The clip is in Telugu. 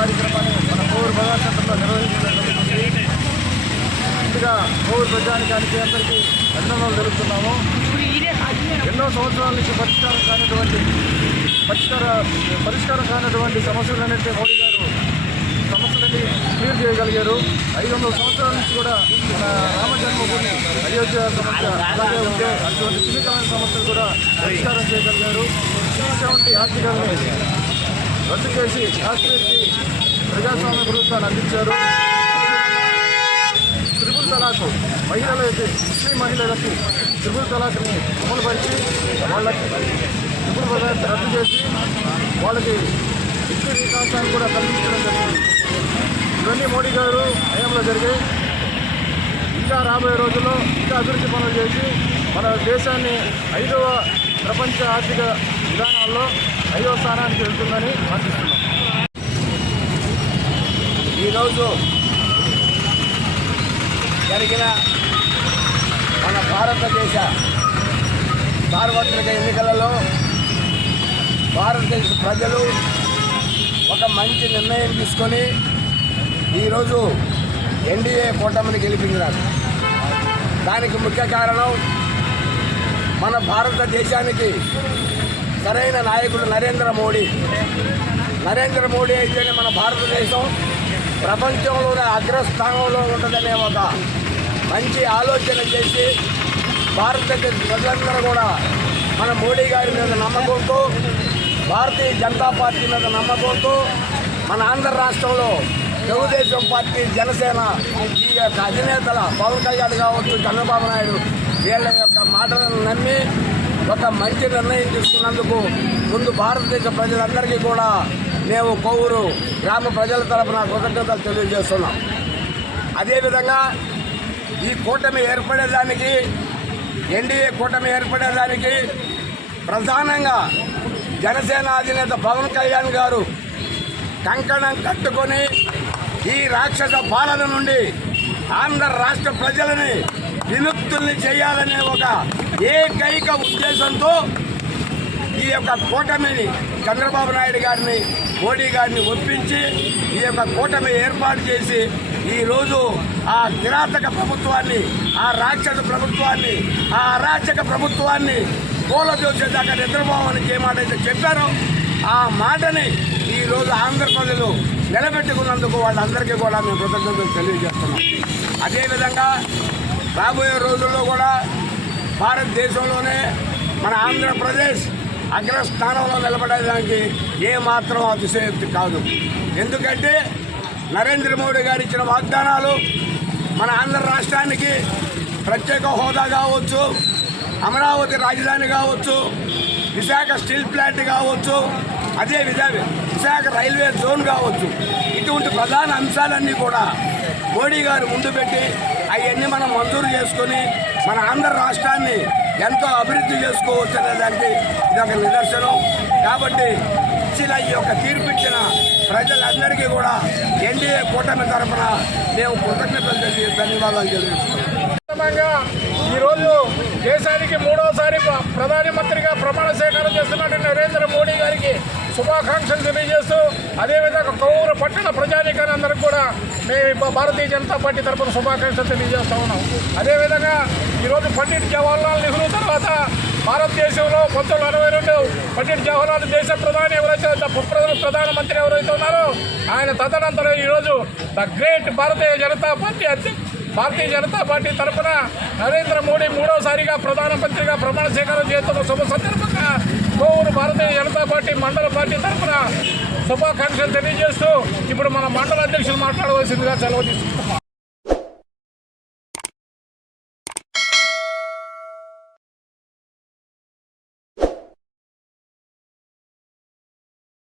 కార్యక్రమాన్ని మన కోవూరు బజార్ సెంటర్లో నిర్వహించడానికి ముందుగా కోవూరు ప్రజానికానికి అందరికీ అభినందనలు తెలుపుతున్నాము. ఎన్నో సంవత్సరాల నుంచి పరిష్కారం కానటువంటి సమస్యలన్నింటినీ మోడీ గారు సమస్యలన్నీ క్లియర్ చేయగలిగారు. 500 సంవత్సరాల నుంచి కూడా మన రామ జన్మభూమి అయోధ్య సమస్య అలాగే ఉంటే అటువంటి సున్నితమైన సమస్యలు కూడా పరిష్కారం చేయగలిగారు. 70 ఆర్టికల్ని రద్దు చేసి కాశ్మీర్కి ప్రజాస్వామ్య ప్రభుత్వాన్ని అందించారు. త్రిపుల్ తలాక్ మహిళలకి ముస్లిం మహిళలకి త్రిపుల్ తలాక్ని అమలుపరిచి వాళ్ళకి త్రిపుల్ తలాక్ రద్దు చేసి వాళ్ళకి విద్యుత్ వికాసాన్ని కూడా కల్పించడం జరిగింది. ఇవన్నీ మోడీ గారు హయాంలో జరిగాయి. ఇంకా రాబోయే రోజుల్లో ఇంకా అభివృద్ధి పనులు చేసి మన దేశాన్ని 5వ ప్రపంచ ఆర్థిక విధానాల్లో 5వ స్థానానికి వెళ్తుందని ఆశిస్తున్నాం. ఈరోజు జరిగిన మన భారతదేశ సార్వత్రిక ఎన్నికలలో భారతదేశ ప్రజలు ఒక మంచి నిర్ణయం తీసుకొని ఈరోజు ఎన్డీఏ కూటమిని గెలిపించారు. దానికి ముఖ్య కారణం మన భారతదేశానికి సరైన నాయకుడు నరేంద్ర మోడీ అయితేనే మన భారతదేశం ప్రపంచంలోనే అగ్రస్థానంలో ఉంటుందనే ఒక మంచి ఆలోచన చేసి భారతదేశ ప్రజలందరూ కూడా మన మోడీ గారి మీద నమ్మకంతో, భారతీయ జనతా పార్టీ మీద నమ్మకంతో మన ఆంధ్ర రాష్ట్రంలో తెలుగుదేశం పార్టీ, జనసేన ఈ యొక్క అధినేతల పవన్ కళ్యాణ్ కావచ్చు, చంద్రబాబు నాయుడు వీళ్ళ యొక్క మాటలను నమ్మి ఒక మంచి నిర్ణయం తీసుకున్నందుకు ముందు భారతదేశ ప్రజలందరికీ కూడా మేము కోవూరు గ్రామ ప్రజల తరఫున కృతజ్ఞతలు తెలియజేస్తున్నాం. అదేవిధంగా ఈ కూటమి ఏర్పడేదానికి, ఎన్డీఏ కూటమి ఏర్పడేదానికి ప్రధానంగా జనసేన అధినేత పవన్ కళ్యాణ్ గారు కంకణం కట్టుకొని ఈ రాక్షస పాలన నుండి ఆంధ్ర రాష్ట్ర ప్రజలని విముక్తుల్ని చేయాలనే ఒక ఏకైక ఉద్దేశంతో ఈ యొక్క కూటమిని చంద్రబాబు నాయుడు గారిని, మోడీ గారిని ఒప్పించి ఈ యొక్క కూటమి ఏర్పాటు చేసి ఈరోజు ఆ కిరాతక ప్రభుత్వాన్ని, ఆ రాక్షస ప్రభుత్వాన్ని, ఆ అరాచక ప్రభుత్వాన్ని కూలదోసేదాకా నిద్రపోవాలని ఏ మాట అయితే చెప్పారో ఆ మాటని ఈరోజు ఆంధ్ర ప్రజలు నిలబెట్టుకున్నందుకు వాళ్ళందరికీ కూడా మేము కృతజ్ఞతలు తెలియజేస్తున్నాం. అదేవిధంగా రాబోయే రోజుల్లో కూడా భారతదేశంలోనే మన ఆంధ్రప్రదేశ్ అగ్రస్థానంలో నిలబడడానికి ఏమాత్రం అతిశయోక్తి కాదు. ఎందుకంటే నరేంద్ర మోడీ గారు ఇచ్చిన వాగ్దానాలు మన ఆంధ్ర రాష్ట్రానికి ప్రత్యేక హోదా కావచ్చు, అమరావతి రాజధాని కావచ్చు, విశాఖ స్టీల్ ప్లాంట్ కావచ్చు, అదే విధంగా విశాఖ రైల్వే జోన్ కావచ్చు, ఇటువంటి ప్రధాన అంశాలన్నీ కూడా మోడీ గారు ముందు పెట్టి అవన్నీ మనం మంజూరు చేసుకొని మన ఆంధ్ర రాష్ట్రాన్ని ఎంతో అభివృద్ధి చేసుకోవచ్చు అనే దానికి ఇదొక నిదర్శనం. కాబట్టి ఇచ్చిన ఈ యొక్క తీర్పిచ్చిన ప్రజలందరికీ కూడా ఎన్డీఏ కూటమి తరఫున మేము కృతజ్ఞతలు ధన్యవాదాలు తెలియజేస్తున్నాం. ఈరోజు దేశానికి 3వసారి ప్రధానమంత్రిగా ప్రమాణ స్వీకారం చేస్తున్నట్టు నరేంద్ర మోడీ గారికి శుభాకాంక్షలు తెలియజేస్తూ అదేవిధంగా కొవ్వూరు పట్టణ ప్రజానీకాన్ని అందరికీ కూడా మేము భారతీయ జనతా పార్టీ తరఫున శుభాకాంక్షలు తెలియజేస్తా ఉన్నాం. అదేవిధంగా ఈరోజు పండిట్ జవహర్లాల్ నెహ్రూ తర్వాత భారతదేశంలో 1962 పండిట్ జవహర్లాల్ దేశ ప్రధాని ఎవరైతే ప్రధానమంత్రి ఎవరైతే ఉన్నారో ఆయన తదనంతరం ఈరోజు the great Bharatiya Janata party తరఫున నరేంద్ర మోడీ 3వసారిగా ప్రధానమంత్రిగా ప్రమాణ స్వీకారం చేస్తున్న శుభ సందర్భంగా కొవ్వూరు భారతీయ జనతా పార్టీ మండల పార్టీ తరఫున శుభాకాంక్షలు తెలియజేస్తూ ఇప్పుడు మన మండల అధ్యక్షులు మాట్లాడవలసిందిగా సెలవు తీసుకుంటున్నాం.